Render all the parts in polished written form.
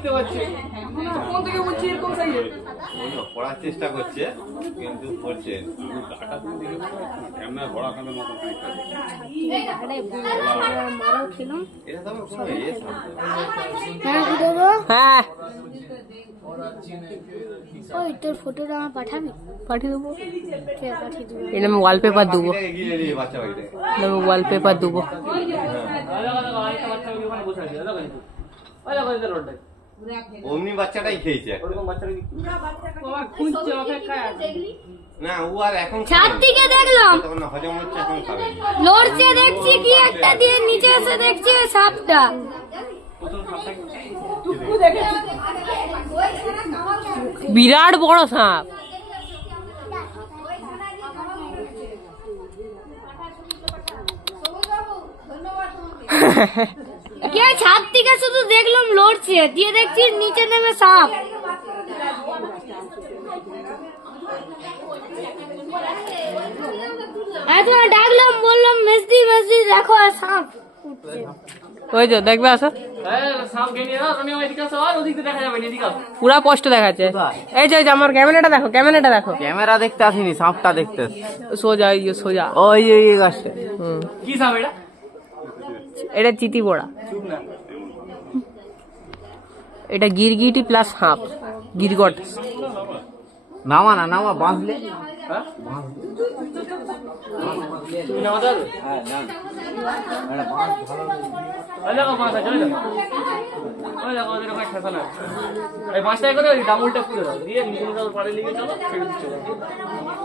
দেখতে পাচ্ছে কোন থেকে বলছি এরকম সাইজের পড়ার চেষ্টা করছে কিন্তু করছে ক্যামেরা বড় কানের মতো মারাও খেলাম। এটা তো কোনো ইয়ে হ্যাঁ দেবো। হ্যাঁ ওই তোর ফটোটা আমার পাঠাবি? পাঠিয়ে দেবো। ঠিক আছে পাঠিয়ে দেবো। এটা আমি ওয়ালপেপার দেবো। এগিয়ে দিয়ে বাচ্চা বাড়িতে আমি ওয়ালপেপার দেবো। অমনি বাচ্চাটাই খেয়েছে না ও আর এখন ছাদ থেকে দেখলাম তখন হজম হচ্ছে এখন খাবে লড়ছে, দেখছি কি একটা দিয়ে নিচে এসে দেখছি ওই সাপটা। বিরাট বড় সাপ। কে ছাদ থেকে শুধু দেখলাম লড়ছে, দিয়ে দেখছি নিচে নেমে সাপ। তোমার ডাকলাম, বললাম মেসদি মেসদি দেখো আর সাপ উঠছে। ওই তো দেখবে আসো, পুরা স্পষ্ট দেখাচ্ছে। এই যে আমার ক্যামেরাটা দেখো, ক্যামেরাটা দেখো। ক্যামেরা দেখতে আসিনি, সাপটা দেখতে সোজা সোজা ওই গাছটা। কি সাপ এটা? এটা চিতি বড়া। এটা গিরগিটি প্লাস সাপ, গিরগট। নামা না নামা, বাঁধলে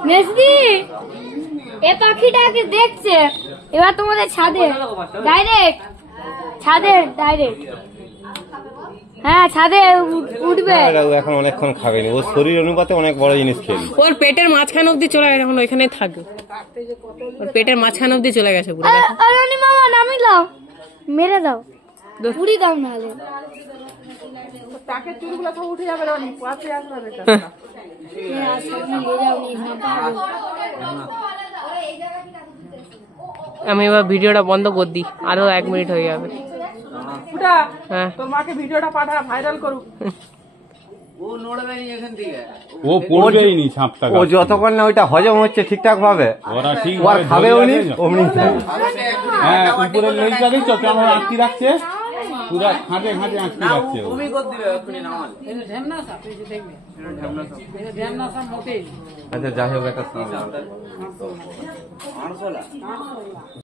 মেসদি এ পাখিটাকে দেখছে, এবার তোমাদের ছাদে ডাইরেক্ট, ছাদে ডাইরেক্ট। হ্যাঁ ছাদে উঠবে। এখন অনেকক্ষণ খাবেনি, ওর শরীর অনুপাতে অনেক বড় জিনিস খেলি। ওর পেটের মাঝখান অব্দি চলে গেছে, এখন ওইখানে থাকবে। ওর পেটের মাঝখান অব্দি চলে গেছে পুরো। রানী মামা নামি দাও, মেরে দাও, পুরি দাও নাহলে তাকে চুলগুলো সব উঠে যাবে। রানী পাশে আসবে আমি এবার ভিডিওটা বন্ধ করে দিই, আরো 1 মিনিট হয়ে যাবে। হ্যাঁ তোর মাকে ভিডিওটা পাঠা, ভাইরাল করুক। ও নড়বে নি এখান থেকে, ও পড়বেই নি ছাপটা। ও যতক্ষণ না ওইটা হজম হচ্ছে ঠিকঠাক ভাবে, ওরা ঠিক খাবে উনি অমনি। হ্যাঁ উপরে লইটা দিচ্ছ কেমন আটকে রাখছে, পুরো খাঁটে খাঁটে আটকে রাখছে। তুমি কর দিবে এক্ষুনি নামালে। আচ্ছা যাই হোক একটা